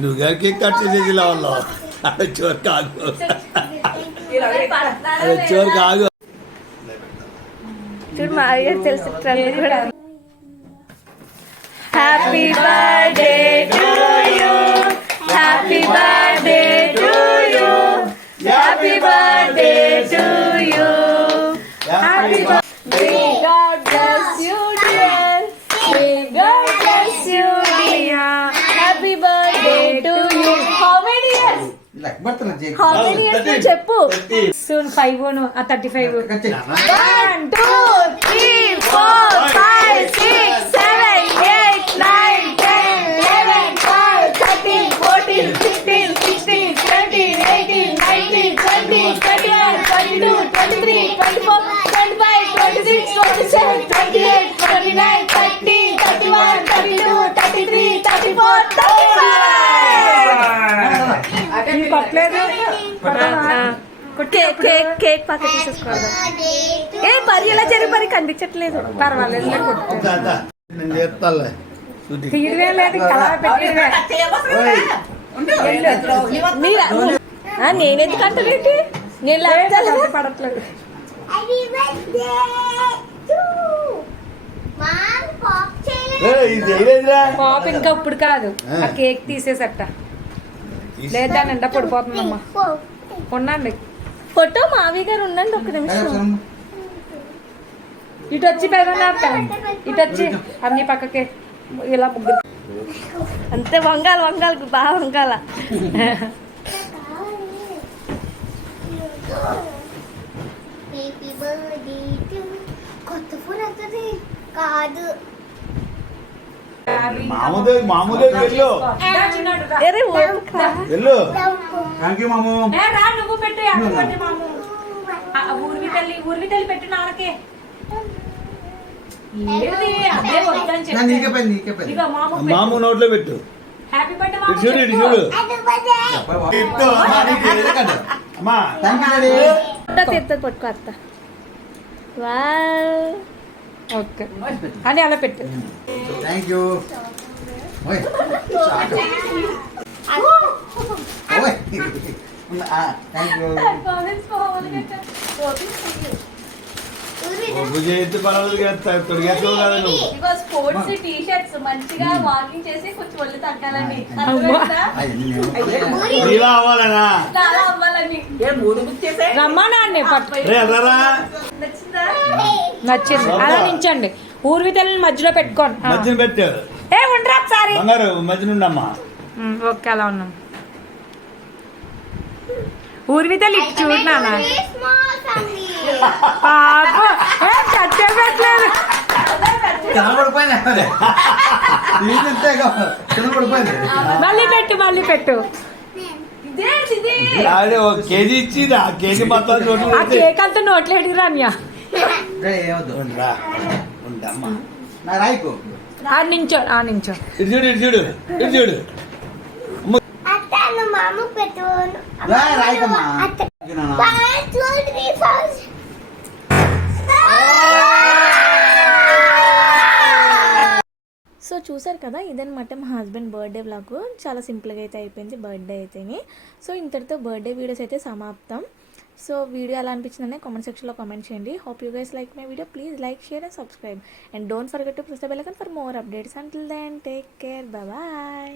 నువ్వు cake cut చేసేసి వాళ్ళు అదే చోరు కాగు అదే చోరు కాగు చూడు మా అయ్య తెలుసు కూడా. Happy birthday to you, happy birthday to you, happy birthday to you, happy birthday. God bless you dear, God bless you dear, happy birthday to you. How many years? How many years చెప్పు. Soon 5 35. 1 2 3 4 5 6 7 8 9 10 11 12 13 14 15 16 17 18 19 20 21 22 23 24 25 26 27 28 29 30 31 32 33 34 cake pocket తీసేసుకోవాలి. ఏ పరి ఎలా జరిగి పరి కనిపించట్లేదు. పర్వాలేదు నేను ఎందుకంటే నేను లేకపోతే పడట్లేదు. పాప ఇంకా ఇప్పుడు కాదు, ఆ కేక్ తీసేసట. లేదా నిండా పడిపోతుందమ్మా. ఉండండి ఫోటో మావి గారు ఉండండి ఒక్క నిమిషం. ఇటు వచ్చి పెదనా, ఇటు వచ్చి అన్ని పక్కకే ఇలా ముగ్గురు అంతే. వంగాలి వంగాలి బాగా వంగాల. కాదు ఊర్వితల్లి పెట్టు నాన్నకే. మాము నోట్లో పెట్టు. హ్యాపీ బర్త్డే చూడు ఇటు చూడు. పట్టుకో అత్త. ఓకే అని అలా పెట్టు. Thank you. Sports T shirts మంచిగా వాకింగ్ చేసి కొంచెం ఒళ్ళు తగ్గాలని రమ్మనాన్ని నచ్చింది. అలా నించండి. ఊర్వితల్ని మధ్యలో పెట్టుకోండి. మధ్యన పెట్టారు. ఏ ఉండరా ఒకసారి మధ్యన ఉండమ్మా. ఓకే అలా ఉన్నాం. ఊర్వితల్లి ఇటు చూడనా మళ్ళీ పెట్టు మళ్ళీ పెట్టు. కేజీ ఇచ్చింది. ఆ కేజీ మొత్తం ఆ కేక్ అంతా నోట్లో ఎడిగిరా అన్యా. నించో నించో. ఇటు చూడు ఇటు చూడు ఇటు చూడు. సో చూసారు కదా, ఇదనమాట మా హస్బెండ్ బర్త్డే వ్లాగ్. చాలా సింపుల్గా అయితే అయిపోయింది బర్త్డే అయితేనే. సో ఇంతటితో బర్త్డే వీడియోస్ అయితే సమాప్తం. సో వీడియో ఎలా అనిపించిందనే కామెంట్ సెక్షన్లో కామెంట్ చేయండి. Hope you guys like my video. Please like, share and subscribe. And don't forget to press the bell icon for more updates. Until then take care. Bye.